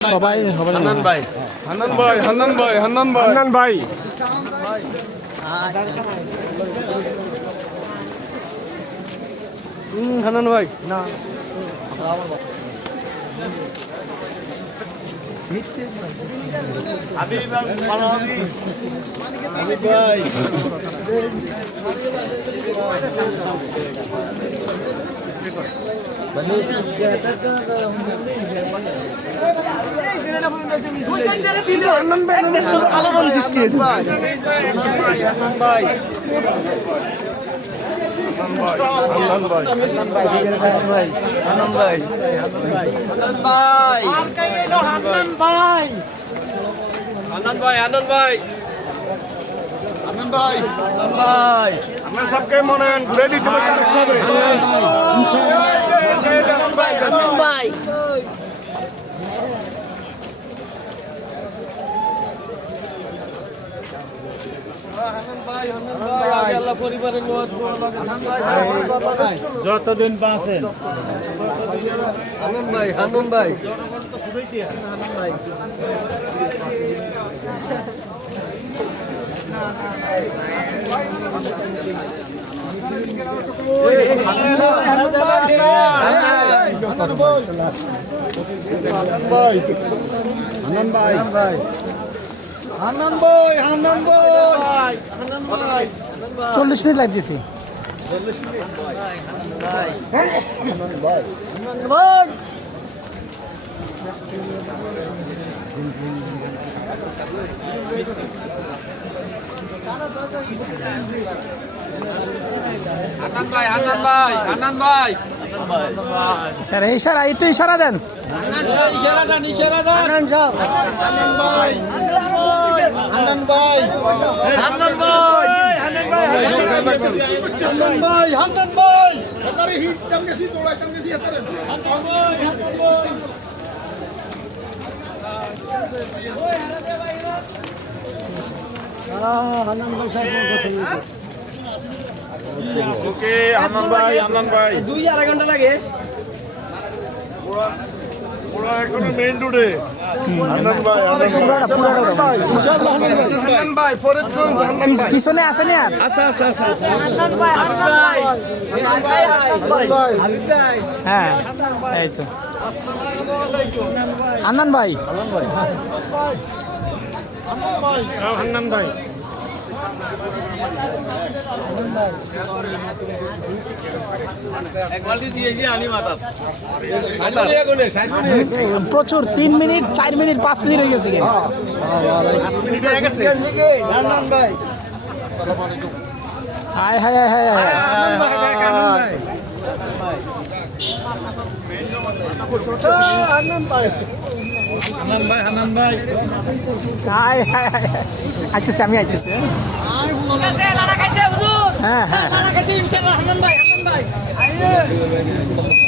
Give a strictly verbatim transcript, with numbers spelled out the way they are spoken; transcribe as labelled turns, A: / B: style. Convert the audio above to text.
A: সবাই সবাই হান্নান ভাই
B: হান্নান ভাই হান্নান ভাই হান্নান ভাই
A: হান্নান ভাই
B: হুম হান্নান ভাই না হাবিব ভাই
A: আলোড়ন সৃষ্টি হয়েছে
B: ভাই
A: হান্নান ভাই
B: আনন্দ ভাই আনন্দ ভাই আনন্দ ভাই ভাই আমরা সবকে মনে ঘুরে দিতে হবে
A: ভাই যতদিন বাঁচেন
B: আনন্দ ভাই আনন্দ ভাই হান্নান ভাই হান্নান ভাই হান্নান ভাই
A: চল্লিশ মিনিট লাইভ দিছি
B: হান্নান ভাই হান্নান ভাই হান্নান ভাই
A: ইশারা ইশারা একটু ইশারা দেন
B: ইশারা দেন ইশারা দেন হান্নান সাহেব হান্নান ভাই হান্নান ভাই হান্নান ভাই হান্নান ভাই হান্নান ভাই হান্নান ভাই আরে হিট টামকে সি তোড়া টামকে সি আরে হান্নান ভাই হান্নান ভাই
A: হান্নান ভাই সাহেব
B: ওকে হান্নান ভাই হান্নান ভাই
A: দুই আড়াই ঘন্টা লাগে
B: ওরা ওরা এখন মেইন রোডে হান্নান ভাই হান্নান ভাই ইনশাআল্লাহ হান্নান ভাই ফরিদগঞ্জ হান্নান ভাই
A: পিছনে আছে না আর
B: আচ্ছা আচ্ছা আচ্ছা
A: হান্নান ভাই হান্নান ভাই হান্নান ভাই হ্যাঁ এই তো হান্নান ভাই হান্নান ভাই
B: হান্নান ভাই
A: প্রচুর তিন মিনিট চার মিনিট পাঁচ মিনিট হয়ে গেছে হায় হায় হায় হায় হায়
B: হান্নান ভাই হান্নান ভাই
A: হায় হায় হায় আইতেছে আমি আইতেছে হ্যাঁ হ্যাঁ